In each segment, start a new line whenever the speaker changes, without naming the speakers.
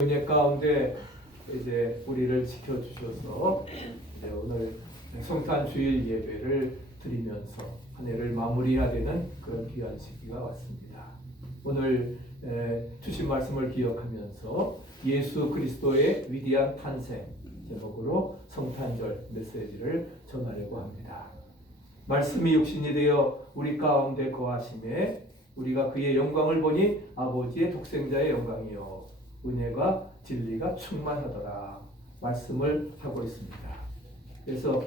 은혜 가운데 이제 우리를 지켜주셔서 이제 오늘 성탄 주일 예배를 드리면서 한 해를 마무리해야 되는 그런 귀한 시기가 왔습니다. 오늘 에, 주신 말씀을 기억하면서 예수 그리스도의 위대한 탄생 제목으로 성탄절 메시지를 전하려고 합니다. 말씀이 육신이 되어 우리 가운데 거하심에 우리가 그의 영광을 보니 아버지의 독생자의 영광이요 은혜가 진리가 충만하더라 말씀을 하고 있습니다. 그래서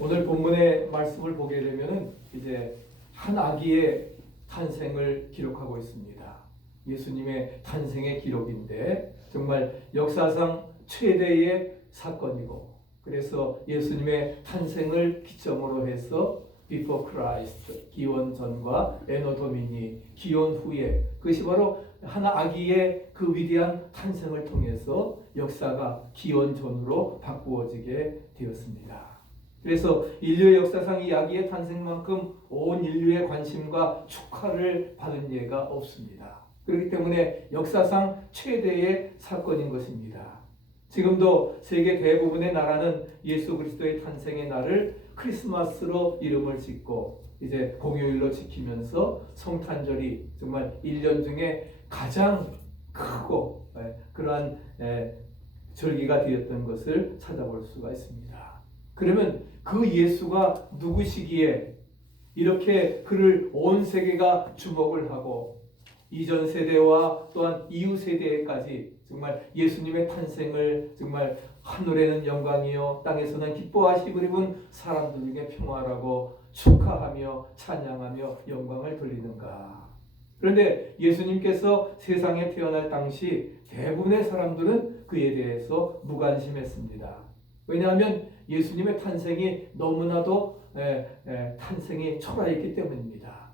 오늘 본문의 말씀을 보게 되면은 이제 한 아기의 탄생을 기록하고 있습니다. 예수님의 탄생의 기록인데 정말 역사상 최대의 사건이고 그래서 예수님의 탄생을 기점으로 해서 before Christ 기원 전과 에노도미니 기원 후에 그것이 바로 하나 아기의 그 위대한 탄생을 통해서 역사가 기원 전으로 바꾸어지게 되었습니다. 그래서 인류의 역사상 이 아기의 탄생만큼 온 인류의 관심과 축하를 받은 예가 없습니다. 그렇기 때문에 역사상 최대의 사건인 것입니다. 지금도 세계 대부분의 나라는 예수 그리스도의 탄생의 날을 크리스마스로 이름을 짓고 이제 공휴일로 지키면서 성탄절이 정말 1년 중에 가장 크고 예, 그러한 예, 절기가 되었던 것을 찾아볼 수가 있습니다. 그러면 그 예수가 누구시기에 이렇게 그를 온 세계가 주목을 하고 이전 세대와 또한 이후 세대까지 정말 예수님의 탄생을 정말 하늘에는 영광이요 땅에서는 기뻐하시고 입은 사람들에게 평화라고 축하하며 찬양하며 영광을 돌리는가. 그런데 예수님께서 세상에 태어날 당시 대부분의 사람들은 그에 대해서 무관심했습니다. 왜냐하면 예수님의 탄생이 너무나도 에, 에, 탄생이 초라했기 때문입니다.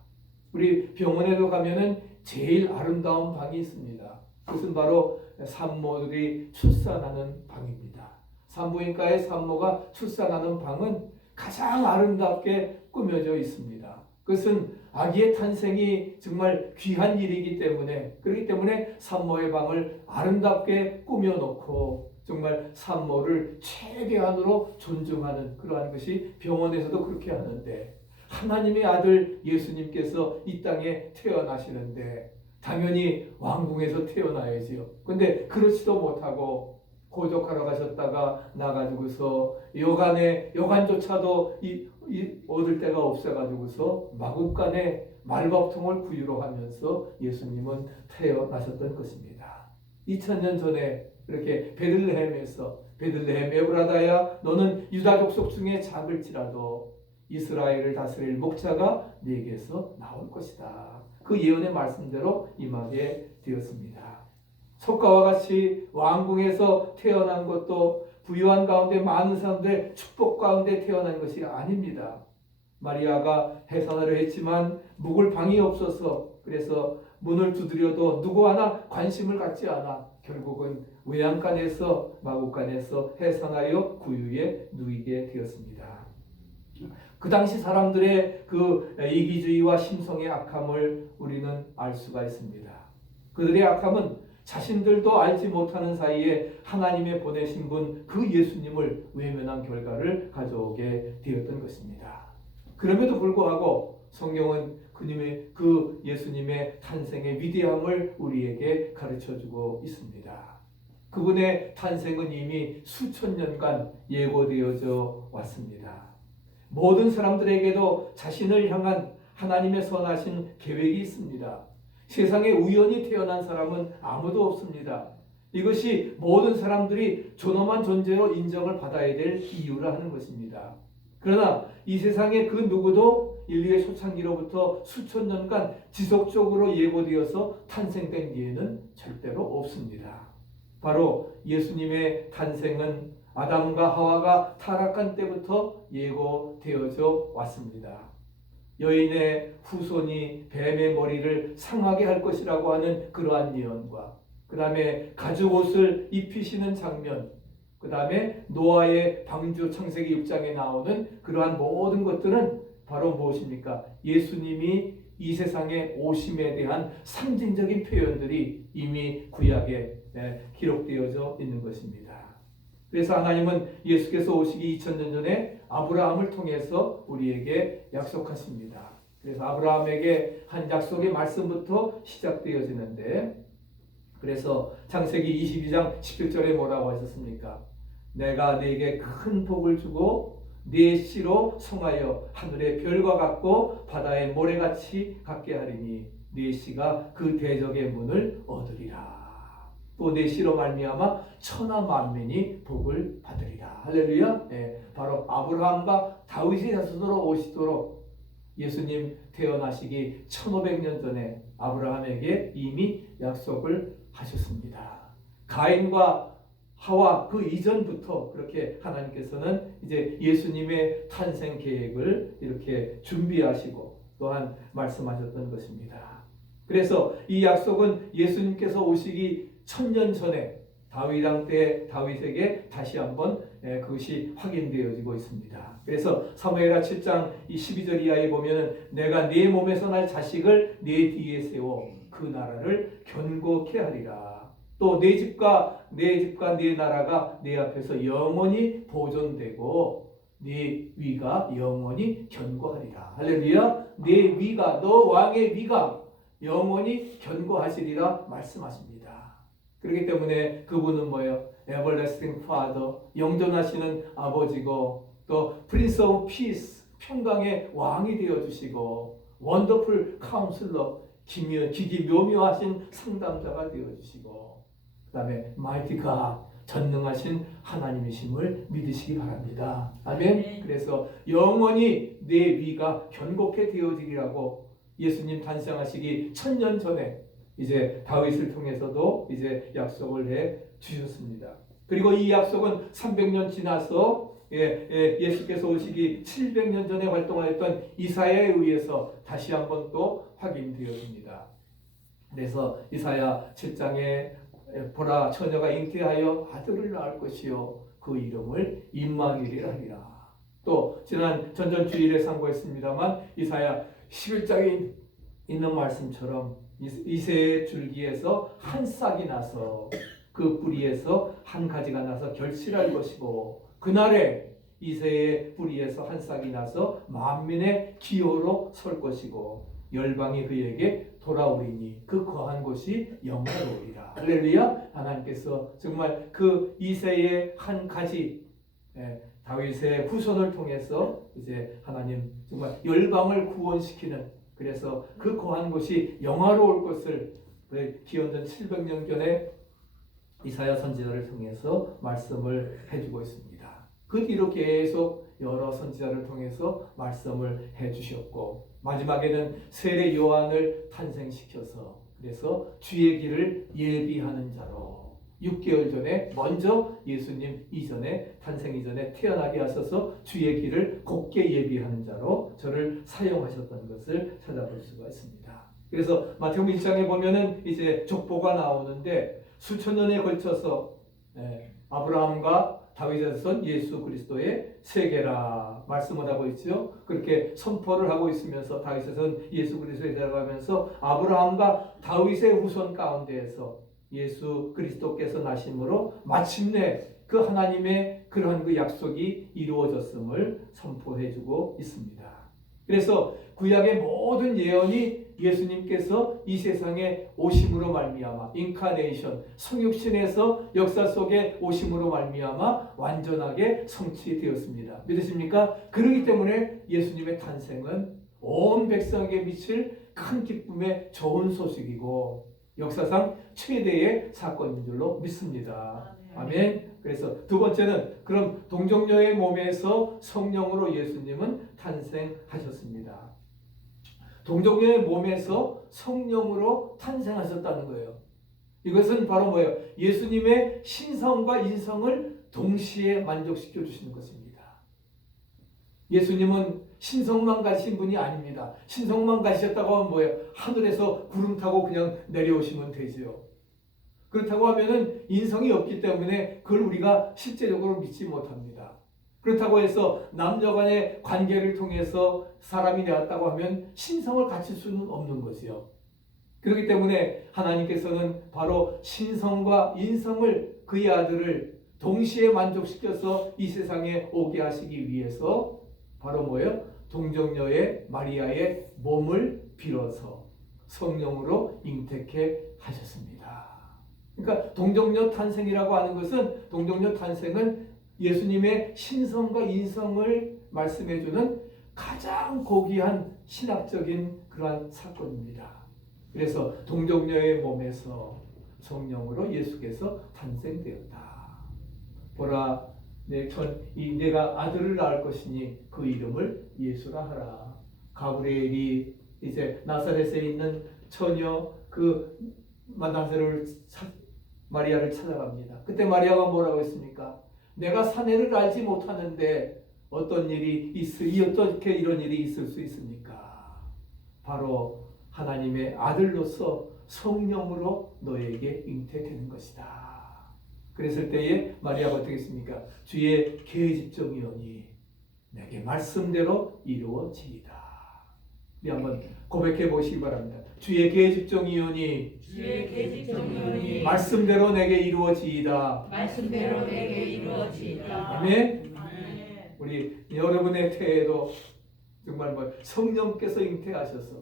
우리 병원에도 가면은 제일 아름다운 방이 있습니다. 그것은 바로 산모들이 출산하는 방입니다. 산부인과의 산모가 출산하는 방은 가장 아름답게 꾸며져 있습니다. 그것은 아기의 탄생이 정말 귀한 일이기 때문에 그렇기 때문에 산모의 방을 아름답게 꾸며놓고 정말 산모를 최대한으로 존중하는 그러한 것이 병원에서도 그렇게 하는데 하나님의 아들 예수님께서 이 땅에 태어나시는데 당연히 왕궁에서 태어나야지요. 근데 그렇지도 못하고 고족하러 가셨다가 나가지고서 여간에 여간조차도 이, 이 얻을 데가 없어가지고서 마국간에 말밥통을 구유로 하면서 예수님은 태어나셨던 것입니다. 2000년 전에 이렇게 베들레헴에서 베들레헴 에브라다야 너는 유다 족속 중에 작을지라도 이스라엘을 다스릴 목자가 네게서 나올 것이다. 그 예언의 말씀대로 임하게 되었습니다. 속가와 같이 왕궁에서 태어난 것도 부유한 가운데 많은 사람들의 축복 가운데 태어난 것이 아닙니다. 마리아가 해산하려 했지만 묵을 방이 없어서 그래서 문을 두드려도 누구 하나 관심을 갖지 않아 결국은 외양간에서 마국간에서 해산하여 구유에 누이게 되었습니다. 그 당시 사람들의 그 이기주의와 심성의 악함을 우리는 알 수가 있습니다. 그들의 악함은 자신들도 알지 못하는 사이에 하나님의 보내신 분 그 예수님을 외면한 결과를 가져오게 되었던 것입니다. 그럼에도 불구하고 성경은 그님의 그 예수님의 탄생의 위대함을 우리에게 가르쳐 주고 있습니다. 그분의 탄생은 이미 수천 년간 예고되어져 왔습니다. 모든 사람들에게도 자신을 향한 하나님의 선하신 계획이 있습니다. 세상에 우연히 태어난 사람은 아무도 없습니다. 이것이 모든 사람들이 존엄한 존재로 인정을 받아야 될 이유라 하는 것입니다. 그러나 이 세상에 그 누구도 인류의 초창기로부터 수천 년간 지속적으로 예고되어서 탄생된 예는 절대로 없습니다. 바로 예수님의 탄생은 아담과 하와가 타락한 때부터 예고되어져 왔습니다. 여인의 후손이 뱀의 머리를 상하게 할 것이라고 하는 그러한 예언과 그 다음에 가죽 옷을 입히시는 장면 그 다음에 노아의 방주 창세기 6장에 나오는 그러한 모든 것들은 바로 무엇입니까? 예수님이 이 세상에 오심에 대한 상징적인 표현들이 이미 구약에 예, 기록되어져 있는 것입니다. 그래서 하나님은 예수께서 오시기 2000년 전에 아브라함을 통해서 우리에게 약속하십니다. 그래서 아브라함에게 한 약속의 말씀부터 시작되어지는데 그래서 창세기 22장 11절에 뭐라고 하셨습니까? 내가 네게 큰 복을 주고 네 씨로 성하여 하늘의 별과 같고 바다의 모래같이 같게 하리니 네 씨가 그 대적의 문을 얻으리라. 또내 씨로 말미암아 천하 만민이 복을 받으리라. 할렐루야. 네, 바로 아브라함과 다윗의 자손으로 오시도록 예수님 태어나시기 1500년 전에 아브라함에게 이미 약속을 하셨습니다. 가인과 하와 그 이전부터 그렇게 하나님께서는 이제 예수님의 탄생 계획을 이렇게 준비하시고 또한 말씀하셨던 것입니다. 그래서 이 약속은 예수님께서 오시기 천년 전에 다윗 왕 때 다윗에게 다시 한번 예, 그것이 확인되어지고 있습니다. 그래서 사무엘하 7장 이 12절 이하에 보면 내가 네 몸에서 날 자식을 네 뒤에 세워 그 나라를 견고케 하리라. 또 내 집과 내 집과 내 나라가 내 앞에서 영원히 보존되고 네 위가 영원히 견고하리라. 할렐루야. 내 위가 너 왕의 위가 영원히 견고하시리라 말씀하십니다. 그렇기 때문에 그분은 뭐예요? Everlasting Father, 영존하시는 아버지고 또 Prince of Peace, 평강의 왕이 되어 주시고 Wonderful Counselor, 기묘, 기기 묘묘하신 상담자가 되어 주시고 그 다음에 Mighty God, 전능하신 하나님이심을 믿으시기 바랍니다. 아멘. 그래서 영원히 내 위가 견고케 되어지리라고 예수님 탄생하시기 천년 전에 이제 다윗을 통해서도 이제 약속을 해 주셨습니다. 그리고 이 약속은 300년 지나서 예, 예, 수께서 오시기 700년 전에 활동하였던 이사야에 의해서 다시 한번 또 확인되어집니다. 그래서 이사야 7장에 보라 처녀가 잉태하여 아들을 낳을 것이요 그 이름을 임마누엘이라. 또 지난 전전 주일에 상고했습니다만 이사야 11장에 있는 말씀처럼 이새의 줄기에서 한 싹이 나서 그 뿌리에서 한 가지가 나서 결실할 것이고 그날에 이새의 뿌리에서 한 싹이 나서 만민의 기호로 설 것이고 열방이 그에게 돌아오리니 그 거한 곳이 영화로우리라. 할렐루야. 하나님께서 정말 그 이새의 한 가지 예, 다윗의 후손을 통해서 이제 하나님 정말 열방을 구원시키는 그래서 그 거한 곳이 영화로울 것을 기원전 700년 전에 이사야 선지자를 통해서 말씀을 해주고 있습니다. 그 뒤로 계속 여러 선지자를 통해서 말씀을 해주셨고 마지막에는 세례 요한을 탄생시켜서 그래서 주의 길을 예비하는 자로 6개월 전에 먼저 예수님 이전에 탄생 이전에 태어나게 하셔서 주의 길을 곱게 예비하는 자로 저를 사용하셨던 것을 찾아볼 수가 있습니다. 그래서 마태복음 1장에 보면은 이제 족보가 나오는데 수천 년에 걸쳐서 예, 아브라함과 다윗의 선 예수 그리스도의 세계라 말씀을 하고 있죠. 그렇게 선포를 하고 있으면서 다윗의 선 예수 그리스도에 들어가면서 아브라함과 다윗의 후손 가운데에서 예수 그리스도께서 나심으로 마침내 그 하나님의 그러한 그 약속이 이루어졌음을 선포해 주고 있습니다. 그래서 구약의 모든 예언이 예수님께서 이 세상에 오심으로 말미암아 인카네이션 성육신에서 역사 속에 오심으로 말미암아 완전하게 성취되었습니다. 믿으십니까? 그러기 때문에 예수님의 탄생은 온 백성에게 미칠 큰 기쁨의 좋은 소식이고 역사상 최대의 사건인 줄로 믿습니다. 아멘. 그래서 두 번째는 그럼 동정녀의 몸에서 성령으로 예수님은 탄생하셨습니다. 동정녀의 몸에서 성령으로 탄생하셨다는 거예요. 이것은 바로 뭐예요? 예수님의 신성과 인성을 동시에 만족시켜 주시는 것입니다. 예수님은 신성만 가신 분이 아닙니다. 신성만 가셨다고 하면 뭐예요? 하늘에서 구름 타고 그냥 내려오시면 되지요. 그렇다고 하면은 인성이 없기 때문에 그걸 우리가 실제적으로 믿지 못합니다. 그렇다고 해서 남녀 간의 관계를 통해서 사람이 되었다고 하면 신성을 갖출 수는 없는 거지요. 그렇기 때문에 하나님께서는 바로 신성과 인성을 그의 아들을 동시에 만족시켜서 이 세상에 오게 하시기 위해서 바로 뭐예요? 동정녀의 마리아의 몸을 빌어서 성령으로 잉태케 하셨습니다. 그러니까 동정녀 탄생이라고 하는 것은 동정녀 탄생은 예수님의 신성과 인성을 말씀해 주는 가장 고귀한 신학적인 그러한 사건입니다. 그래서 동정녀의 몸에서 성령으로 예수께서 탄생되었다. 보라, 내 전, 이 내가 아들을 낳을 것이니 그 이름을 예수라 하라. 가브리엘이 이제 나사렛에 있는 처녀 그 나사렛을 마리아를 찾아갑니다. 그때 마리아가 뭐라고 했습니까? 내가 사내를 알지 못하는데 어떤 일이 있으 어떻게 이런 일이 있을 수 있습니까? 바로 하나님의 아들로서 성령으로 너에게 잉태되는 것이다. 그랬을 때에 마리아가 어떻게 했습니까? 주의 계집종이오니 내게 말씀대로 이루어지이다. 우리 한번 고백해 보시기 바랍니다. 주의 계집종이오니
주의 계집종이오니
말씀대로 내게 이루어지이다.
말씀대로 내게 이루어지이다.
아멘.
아멘.
우리 여러분의 태에도 정말 뭐 성령께서 잉태하셔서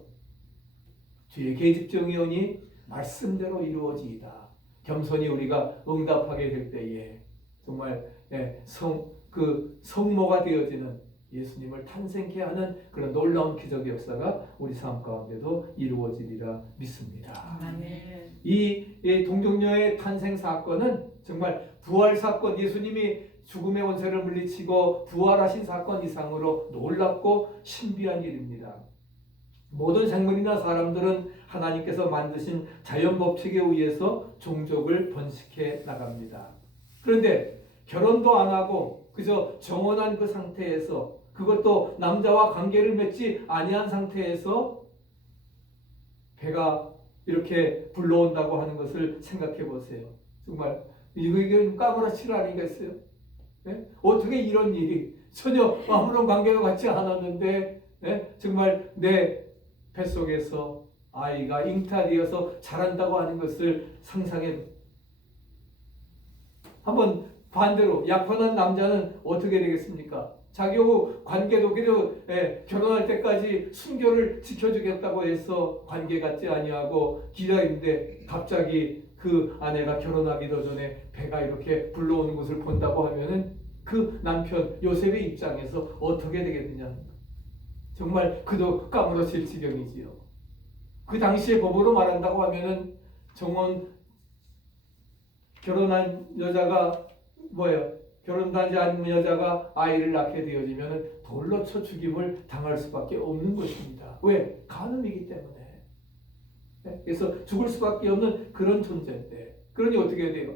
주의 계집종이오니 말씀대로 이루어지이다. 겸손히 우리가 응답하게 될 때에 정말 예, 성, 그 성모가 되어지는 예수님을 탄생케 하는 그런 놀라운 기적 역사가 우리 삶 가운데도 이루어지리라 믿습니다.
아멘.
이, 이 동정녀의 탄생 사건은 정말 부활 사건, 예수님이 죽음의 원세를 물리치고 부활하신 사건 이상으로 놀랍고 신비한 일입니다. 모든 생물이나 사람들은 하나님께서 만드신 자연 법칙에 의해서 종족을 번식해 나갑니다. 그런데 결혼도 안 하고 그저 정원한 그 상태에서 그것도 남자와 관계를 맺지 아니한 상태에서 배가 이렇게 불러온다고 하는 것을 생각해 보세요. 정말 이거 이게 까무라칠 아니겠어요? 네? 어떻게 이런 일이 전혀 아무런 관계가 같지 않았는데 네? 정말 내 뱃속에서 아이가 잉타되어서 자란다고 하는 것을 상상해 한번 반대로 약혼한 남자는 어떻게 되겠습니까? 자기하고 관계도 그래도 예, 결혼할 때까지 순결을 지켜주겠다고 해서 관계 갖지 아니하고 기다리는데 갑자기 그 아내가 결혼하기도 전에 배가 이렇게 불러오는 것을 본다고 하면은 그 남편 요셉의 입장에서 어떻게 되겠느냐 정말 그도 까무러칠 지경이지요. 그 당시의 법으로 말한다고 하면은 정원 결혼한 여자가 뭐예요? 결혼하지 않은 여자가 아이를 낳게 되어지면 돌로 쳐 죽임을 당할 수밖에 없는 것입니다. 왜? 간음이기 때문에. 네? 그래서 죽을 수밖에 없는 그런 존재인데. 그러니 어떻게 돼요?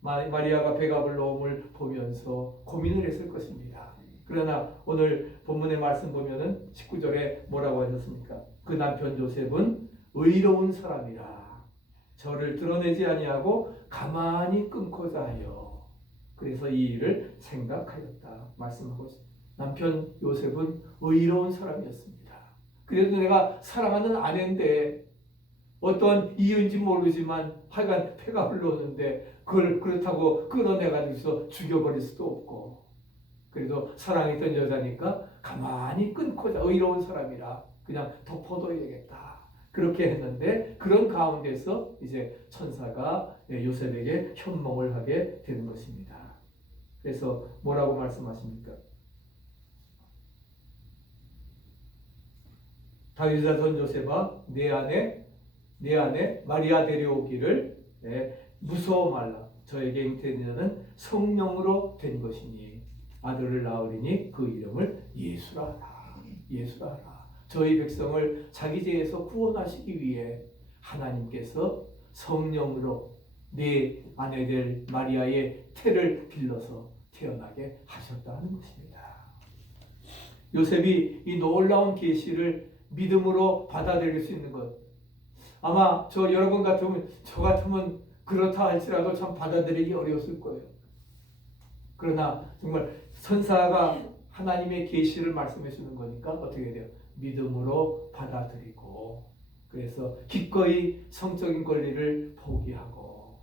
마리아가 배가 불러옴을 보면서 고민을 했을 것입니다. 그러나 오늘 본문의 말씀 보면은 19절에 뭐라고 하셨습니까? 그 남편 요셉은 의로운 사람이라 저를 드러내지 아니하고 가만히 끊고자 하여 그래서 이 일을 생각하였다 말씀하고. 남편 요셉은 의로운 사람이었습니다. 그래도 내가 사랑하는 아내인데 어떤 이유인지 모르지만 하여간 폐가 흘러오는데 그걸 그렇다고 끌어내가지고 죽여버릴 수도 없고 그래도 사랑했던 여자니까 가만히 끊고자 의로운 사람이라 그냥 덮어둬야 되겠다. 그렇게 했는데 그런 가운데서 이제 천사가 요셉에게 현몽을 하게 되는 것입니다. 그래서 뭐라고 말씀하십니까? 다윗의 전 요셉아 내 안에 내 안에 마리아 데려오기를 네, 무서워 말라 저에게 잉태되는 성령으로 된 것이니 아들을 낳으리니 그 이름을 예수라 하라 예수라 하라 저희 백성을 자기 죄에서 구원하시기 위해 하나님께서 성령으로 내 아내들 마리아의 태를 빌려서 태어나게 하셨다는 것입니다. 요셉이 이 놀라운 계시를 믿음으로 받아들일 수 있는 것. 아마 저 여러분 같으면 저 같으면 그렇다 할지라도 참 받아들이기 어려웠을 거예요. 그러나 정말 선사가 하나님의 계시를 말씀해 주는 거니까 어떻게 돼요? 믿음으로 받아들이고 그래서 기꺼이 성적인 권리를 포기하고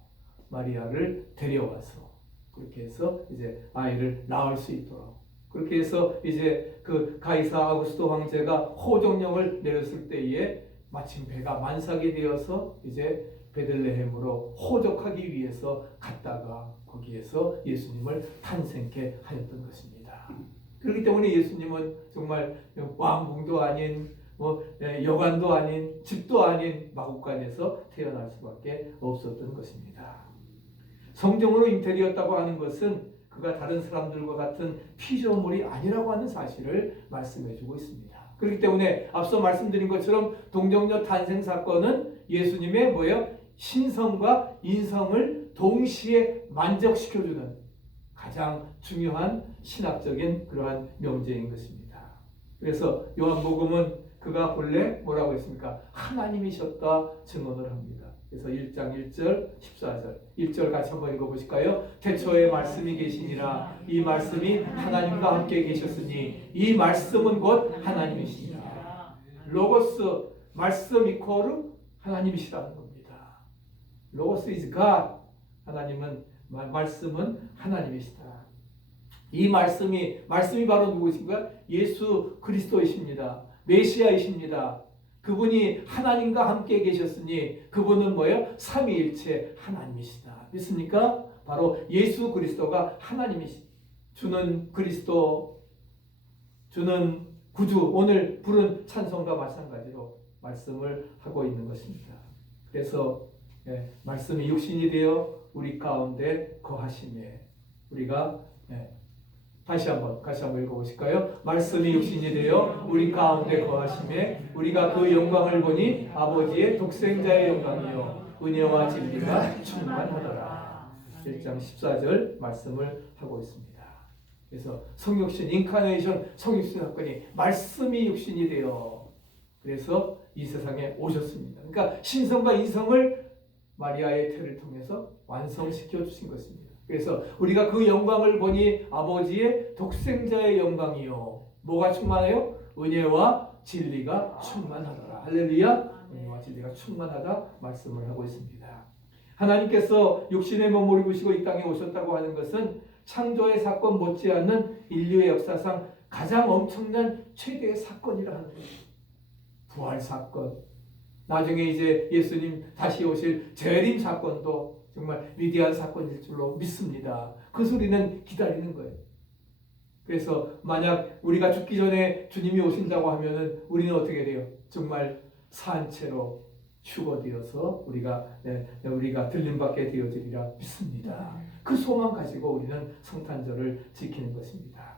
마리아를 데려와서 그렇게 해서 이제 아이를 낳을 수 있도록 그렇게 해서 이제 그 가이사 아구스도 황제가 호정령을 내렸을 때에 마침 배가 만삭이 되어서 이제 베들레헴으로 호적하기 위해서 갔다가 거기에서 예수님을 탄생케 하였던 것입니다. 그렇기 때문에 예수님은 정말 왕궁도 아닌 뭐 예, 여관도 아닌 집도 아닌 마국간에서 태어날 수밖에 없었던 것입니다. 성경으로 잉태되었다고 하는 것은 그가 다른 사람들과 같은 피조물이 아니라고 하는 사실을 말씀해주고 있습니다. 그렇기 때문에 앞서 말씀드린 것처럼 동정녀 탄생 사건은 예수님의 뭐예요? 신성과 인성을 동시에 만족시켜주는 가장 중요한 신학적인 그러한 명제인 것입니다. 그래서 요한복음은 그가 본래 뭐라고 했습니까? 하나님이셨다 증언을 합니다. 그래서 1장 1절 14절 1절 같이 한번 읽어보실까요? 태초에 말씀이 계시니라 이 말씀이 하나님과 함께 계셨으니 이 말씀은 곧 하나님이시니라 로고스 말씀 이코르 하나님이시라는. 로고스 is God 하나님은 마- 말씀은 하나님이시다. 이 말씀이 말씀이 바로 누구신가? 예수 그리스도이십니다. 메시아이십니다. 그분이 하나님과 함께 계셨으니 그분은 뭐예요? 삼위일체 하나님이시다. 믿습니까? 바로 예수 그리스도가 하나님이시. 주는 그리스도 주는 구주 오늘 부른 찬송과 마찬가지로 말씀을 하고 있는 것입니다. 그래서 예, 말씀이 육신이 되어 우리 가운데 거하심에 우리가 예, 다시 한번 같이 한번 읽어보실까요? 말씀이 육신이 되어 우리 가운데 거하심에 우리가 그 영광을 보니 아버지의 독생자의 영광이요 은혜와 진리가 충만하더라. 1장 14절 말씀을 하고 있습니다. 그래서 성육신 인카네이션 성육신 사건이 말씀이 육신이 되어 그래서 이 세상에 오셨습니다. 그러니까 신성과 인성을 마리아의 태를 통해서 완성시켜 주신 것입니다. 그래서 우리가 그 영광을 보니 아버지의 독생자의 영광이요. 뭐가 충만해요? 은혜와 진리가 충만하더라. 할렐루야. 은혜와 진리가 충만하다 말씀을 하고 있습니다. 하나님께서 육신의 몸을 입으시고 이 땅에 오셨다고 하는 것은 창조의 사건 못지않는 인류의 역사상 가장 엄청난 최대의 사건이라 하는 거예요. 부활 사건. 나중에 이제 예수님 다시 오실 재림 사건도 정말 위대한 사건일 줄로 믿습니다. 그 소리는 기다리는 거예요. 그래서 만약 우리가 죽기 전에 주님이 오신다고 하면은 우리는 어떻게 돼요? 정말 산채로 휴거되어서 우리가 네, 우리가 들림받게 되어지리라 믿습니다. 그 소망 가지고 우리는 성탄절을 지키는 것입니다.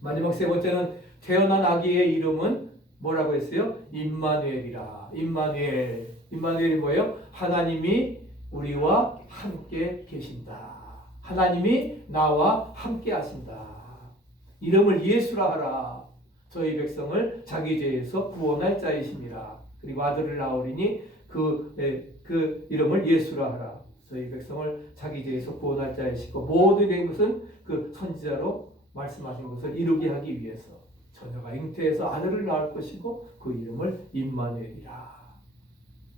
마지막 세 번째는 태어난 아기의 이름은 뭐라고 했어요? 임마누엘이라. 임마누엘. 임마누엘이 뭐예요? 하나님이 우리와 함께 계신다. 하나님이 나와 함께 하신다. 이름을 예수라 하라. 저희 백성을 자기 죄에서 구원할 자이심이라. 그리고 아들을 낳으리니 그, 예, 그 이름을 예수라 하라. 저희 백성을 자기 죄에서 구원할 자이시고 모든 것은 그 선지자로 말씀하신 것을 이루게 하기 위해서 처녀가 잉태해서 아들을 낳을 것이고 그 이름을 임마누엘이라.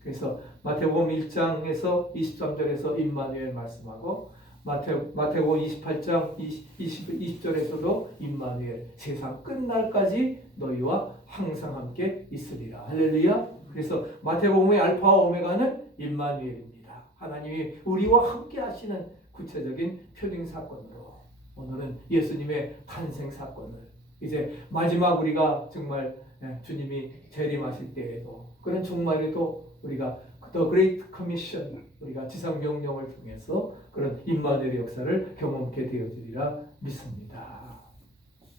그래서 마태복음 1장에서 23절에서 임마누엘 말씀하고 마태 마태복음 28장 20, 20, 20절에서도 임마누엘 세상 끝날까지 너희와 항상 함께 있으리라. 할렐루야. 그래서 마태복음의 알파와 오메가는 임마누엘입니다. 하나님이 우리와 함께 하시는 구체적인 표징 사건으로 오늘은 예수님의 탄생 사건을 이제 마지막 우리가 정말 예, 주님이 재림하실 때에도 그런 종말에도 우리가 The Great Commission 우리가 지상 명령을 통해서 그런 임마누엘의 역사를 경험케 되어지리라 믿습니다.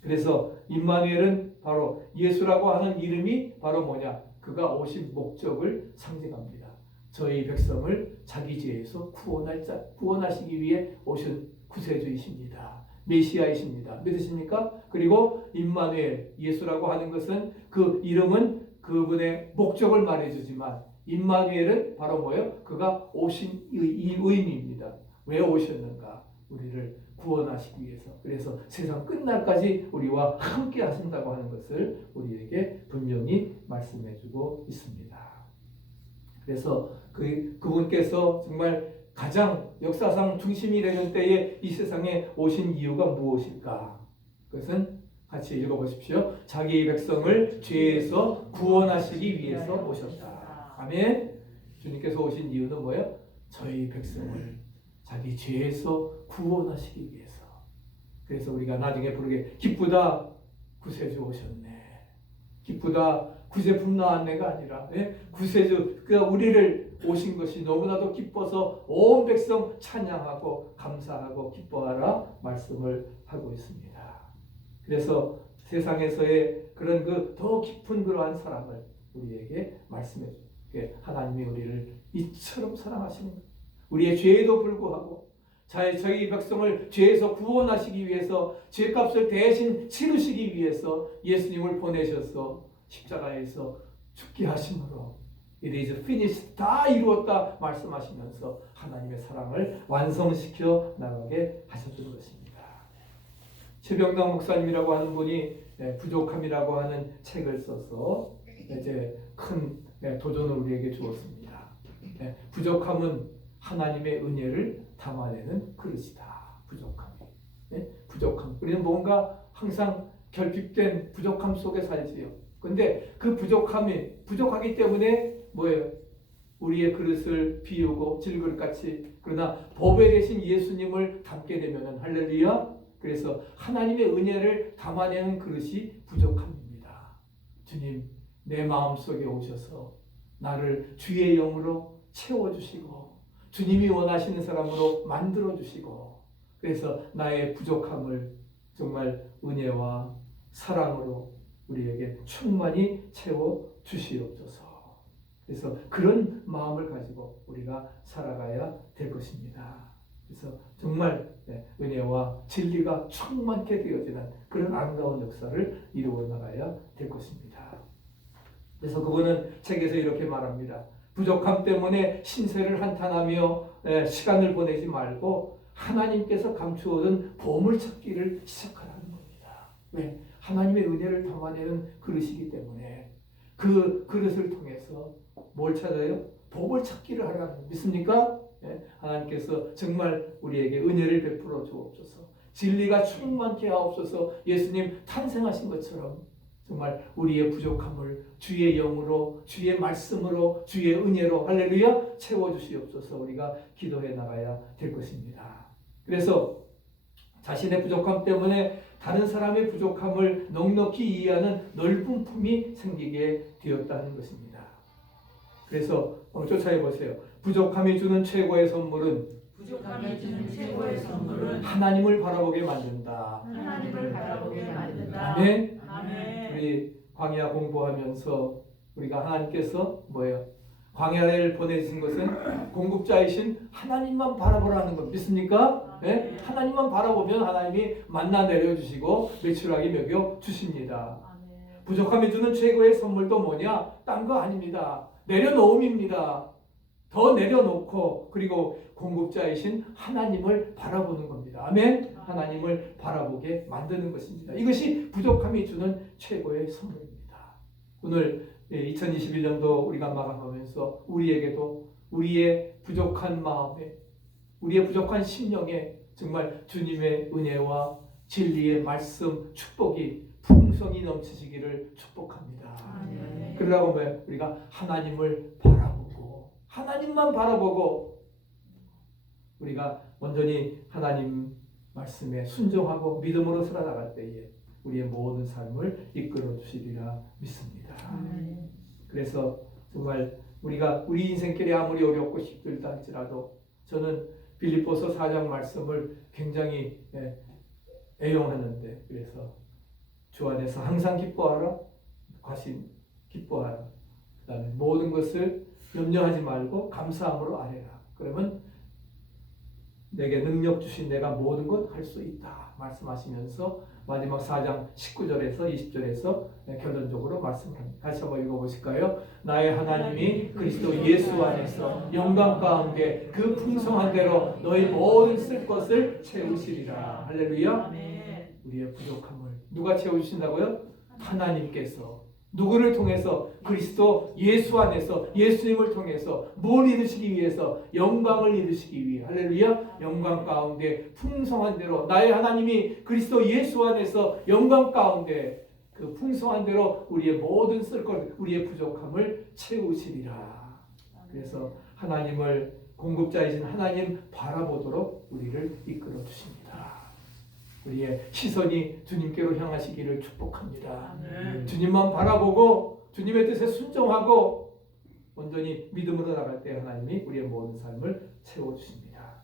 그래서 임마누엘은 바로 예수라고 하는 이름이 바로 뭐냐? 그가 오신 목적을 상징합니다. 저희 백성을 자기 죄에서 구원할 자, 구원하시기 위해 오신 구세주이십니다. 메시아이십니다. 믿으십니까? 그리고 임마누엘 예수라고 하는 것은 그 이름은 그분의 목적을 말해주지만 임마누엘은 바로 뭐요? 그가 오신 의- 이 의미입니다. 왜 오셨는가? 우리를 구원하시기 위해서 그래서 세상 끝날까지 우리와 함께 하신다고 하는 것을 우리에게 분명히 말씀해주고 있습니다. 그래서 그 그분께서 정말 가장 역사상 중심이 되는 때에 이 세상에 오신 이유가 무엇일까? 그것은 같이 읽어보십시오. 자기 백성을 죄에서 구원하시기 위해서 오셨다. 아멘. 주님께서 오신 이유는 뭐예요? 저희 백성을 자기 죄에서 구원하시기 위해서. 그래서 우리가 나중에 부르게 기쁘다 구세주 오셨네. 기쁘다 구제품 나왔네가 아니라 예? 구세주 그 우리를 오신 것이 너무나도 기뻐서 온 백성 찬양하고 감사하고 기뻐하라 말씀을 하고 있습니다. 그래서 세상에서의 그런 그 더 깊은 그러한 사랑을 우리에게 말씀해 주게 하나님이 우리를 이처럼 사랑하시는. 우리의 죄에도 불구하고 자 저희 백성을 죄에서 구원하시기 위해서 죄값을 대신 치르시기 위해서 예수님을 보내셔서 십자가에서 죽게 하심으로 It is finished 다 이루었다 말씀하시면서 하나님의 사랑을 완성시켜 나가게 하셨던 것입니다. 최병당 목사님이라고 하는 분이 예, 부족함이라고 하는 책을 써서 이제 큰 예, 도전을 우리에게 주었습니다. 예, 부족함은 하나님의 은혜를 담아내는 그릇이다. 부족함이. 예? 부족함. 우리는 뭔가 항상 결핍된 부족함 속에 살지요. 근데 그 부족함이 부족하기 때문에 뭐예요? 우리의 그릇을 비우고 질그릇같이 그러나 법에 대신 예수님을 담게 되면은 할렐루야. 그래서 하나님의 은혜를 담아내는 그릇이 부족함입니다. 주님 내 마음 속에 오셔서 나를 주의 영으로 채워 주시고 주님이 원하시는 사람으로 만들어 주시고 그래서 나의 부족함을 정말 은혜와 사랑으로 우리에게 충만히 채워 주시옵소서. 그래서 그런 마음을 가지고 우리가 살아가야 될 것입니다. 그래서 정말 네, 은혜와 진리가 충만케 되어지는 그런 아름다운 역사를 이루어 나가야 될 것입니다. 그래서 그분은 책에서 이렇게 말합니다. 부족함 때문에 신세를 한탄하며 예, 시간을 보내지 말고 하나님께서 감추어둔 보물 찾기를 시작하라는 겁니다. 왜? 하나님의 은혜를 담아내는 그릇이기 때문에 그 그릇을 통해서 뭘 찾아요? 복을 찾기를 하라는 믿습니까? 예? 하나님께서 정말 우리에게 은혜를 베풀어 주옵소서. 진리가 충만케 하옵소서. 예수님 탄생하신 것처럼 정말 우리의 부족함을 주의 영으로 주의 말씀으로 주의 은혜로 할렐루야 채워 주시옵소서. 우리가 기도해 나가야 될 것입니다. 그래서 자신의 부족함 때문에 다른 사람의 부족함을 넉넉히 이해하는 넓은 품이 생기게 되었다는 것입니다. 그래서 쫓아해 보세요. 부족함이 주는 최고의 선물은
부족함이 주는 최고의 선물은
하나님을 바라보게 만든다.
하나님을 바라보게 만든다.
아멘.
아멘.
우리 광야 공부하면서 우리가 하나님께서 뭐예요? 광야를 보내신 것은 공급자이신 하나님만 바라보라는 것 믿습니까? 네? 하나님만 바라보면 하나님이 만나 내려주시고 매출하게 먹여 주십니다. 부족함이 주는 최고의 선물도 뭐냐? 딴 거 아닙니다. 내려놓음입니다. 더 내려놓고 그리고 공급자이신 하나님을 바라보는 겁니다. 아멘. 하나님을 바라보게 만드는 것입니다. 이것이 부족함이 주는 최고의 선물입니다. 오늘 2021년도 우리가 마감하면서 우리에게도 우리의 부족한 마음에 우리의 부족한 심령에 정말 주님의 은혜와 진리의 말씀 축복이 풍성이 넘치시기를 축복합니다.
아멘.
그러라고 왜 우리가 하나님을 바라보고 하나님만 바라보고 우리가 온전히 하나님 말씀에 순종하고 믿음으로 살아나갈 때에 우리의 모든 삶을 이끌어 주시리라 믿습니다. 그래서 정말 우리가 우리 인생길이 아무리 어렵고 힘들다 할지라도 저는 빌립보서 4장 말씀을 굉장히 예, 애용하는데 그래서 주 안에서 항상 기뻐하라 과신 기뻐하라 그 다음에 모든 것을 염려하지 말고 감사함으로 아뢰라 그러면 내게 능력 주신 내가 모든 것 할 수 있다 말씀하시면서 마지막 4장 19절에서 20절에서 결론적으로 말씀합니다. 다시 한번 읽어보실까요? 나의 하나님이 그리스도 예수 안에서 영광 가운데 그 풍성한 대로 너희 모든 쓸 것을 채우시리라. 할렐루야. 우리의 부족함을 누가 채워주신다고요? 하나님께서 누구를 통해서? 그리스도 예수 안에서 예수님을 통해서 뭘 이루시기 위해서? 영광을 이루시기 위해. 할렐루야. 영광 가운데 풍성한 대로 나의 하나님이 그리스도 예수 안에서 영광 가운데 그 풍성한 대로 우리의 모든 쓸 것 우리의 부족함을 채우시리라. 그래서 하나님을 공급자이신 하나님 바라보도록 우리를 이끌어 주십니다. 우리의 시선이 주님께로 향하시기를 축복합니다.
아멘.
주님만 바라보고 주님의 뜻에 순종하고 온전히 믿음으로 나갈 때 하나님이 우리의 모든 삶을 채워 주십니다.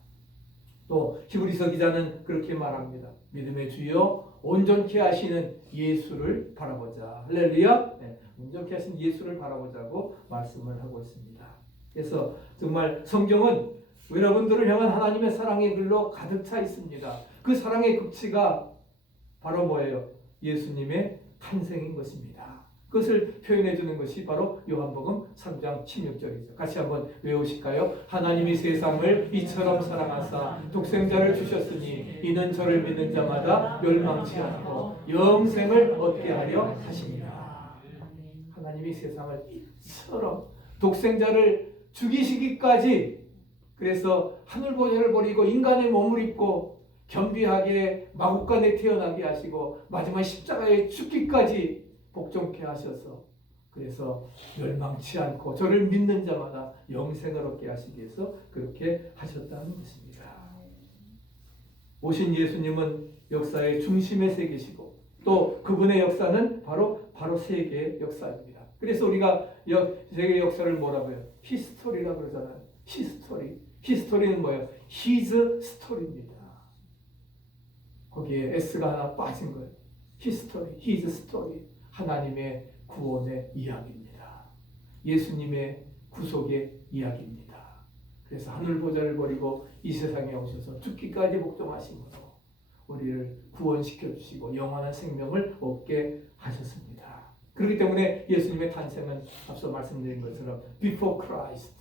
또 히브리서 기자는 그렇게 말합니다. 믿음의 주여 온전케 하시는 예수를 바라보자. 할렐루야. 네, 온전케 하신 예수를 바라보자고 말씀을 하고 있습니다. 그래서 정말 성경은 여러분들을 향한 하나님의 사랑의 글로 가득 차 있습니다. 그 사랑의 극치가 바로 뭐예요? 예수님의 탄생인 것입니다. 그것을 표현해 주는 것이 바로 요한복음 3장 16절이죠. 같이 한번 외우실까요? 하나님이 세상을 이처럼 사랑하사 독생자를 주셨으니 이는 저를 믿는 자마다 멸망치 않고 영생을 얻게 하려 하십니다. 하나님이 세상을 이처럼 독생자를 죽이시기까지 그래서 하늘 보좌를 버리고 인간의 몸을 입고 겸비하게 마국간에 태어나게 하시고 마지막 십자가에 죽기까지 복종케 하셔서 그래서 멸망치 않고 저를 믿는 자마다 영생을 얻게 하시기 위해서 그렇게 하셨다는 것입니다. 오신 예수님은 역사의 중심에 서 계시고 또 그분의 역사는 바로 바로 세계의 역사입니다. 그래서 우리가 역, 세계 역사를 뭐라고 해요? 히스토리라고 그러잖아요. 히스토리. 히스토리는 뭐예요? 히즈 스토리입니다. 거기에 S가 하나 빠진 거예요. 히스토리, 히즈 스토리. 하나님의 구원의 이야기입니다. 예수님의 구속의 이야기입니다. 그래서 하늘 보좌를 버리고 이 세상에 오셔서 죽기까지 복종하심으로 우리를 구원시켜 주시고 영원한 생명을 얻게 하셨습니다. 그렇기 때문에 예수님의 탄생은 앞서 말씀드린 것처럼 before Christ,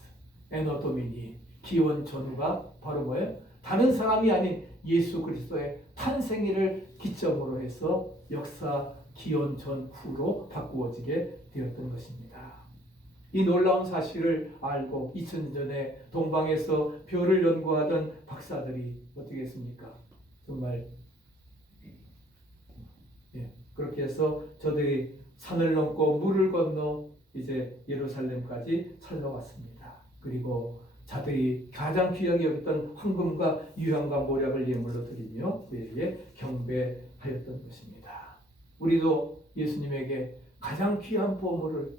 에너 도미니, 기원 전후가 바로 뭐예요? 다른 사람이 아닌 예수 그리스도의 탄생일을 기점으로 해서 역사 기원 전후로 바꾸어지게 되었던 것입니다. 이 놀라운 사실을 알고 2000년 전에 동방에서 별을 연구하던 박사들이 어떻게 했습니까? 정말 예, 그렇게 해서 저들이 산을 넘고 물을 건너 이제 예루살렘까지 찾아왔습니다. 그리고 자들이 가장 귀하게 여겼던 황금과 유향과 모략을 예물로 드리며 그에게 경배하였던 것입니다. 우리도 예수님에게 가장 귀한 보물을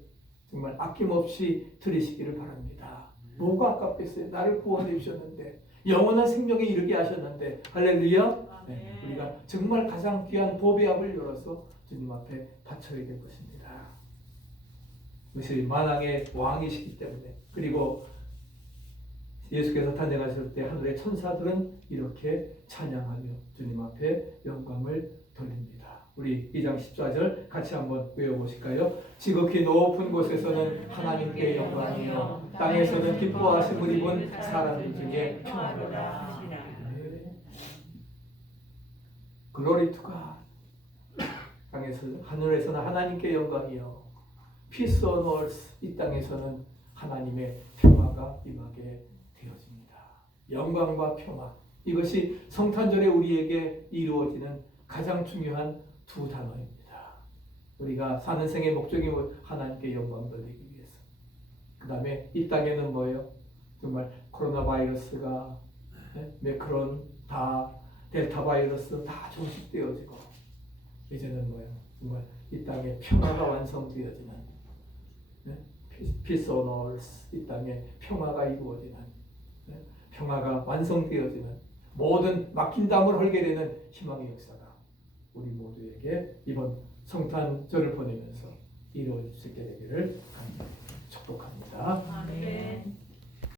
정말 아낌없이 드리시기를 바랍니다. 뭐가 아깝겠어요? 나를 구원해 주셨는데 영원한 생명에 이르게 하셨는데 할렐루야. 네, 우리가 정말 가장 귀한 보배 앞을 열어서 주님 앞에 바쳐야 될 것입니다. 그것이 만왕의 왕이시기 때문에 그리고 예수께서 탄생하실 때 하늘의 천사들은 이렇게 찬양하며 주님 앞에 영광을 돌립니다. 우리 2장 14절 같이 한번 외워보실까요? 지극히 높은 곳에서는 하나님께 영광이요 땅에서는 기뻐하심을 입은 사람들 중에 평화로다. 글로리 투가 땅에서 하늘에서는 하나님께 영광이요 피스 온 얼스 이 땅에서는 하나님의 평화가 임하게 되어집니다. 영광과 평화 이것이 성탄절에 우리에게 이루어지는 가장 중요한 두 단어입니다. 우리가 사는 생의 목적이 뭐 하나님께 영광 돌리기 위해서. 그 다음에 이 땅에는 뭐예요? 정말 코로나 바이러스가 네? 메크론 다 델타 바이러스 다 종식되어지고 이제는 뭐예요? 정말 이 땅에 평화가 완성되어지는 네? 피스 온 얼스 이 땅에 평화가 이루어지는 네? 평화가 완성되어지는 모든 막힌 담을 헐게 되는 희망의 역사가 우리 모두에게 이번 성탄절을 보내면서 이루어질 수 있게 되기를 축복합니다.
아멘.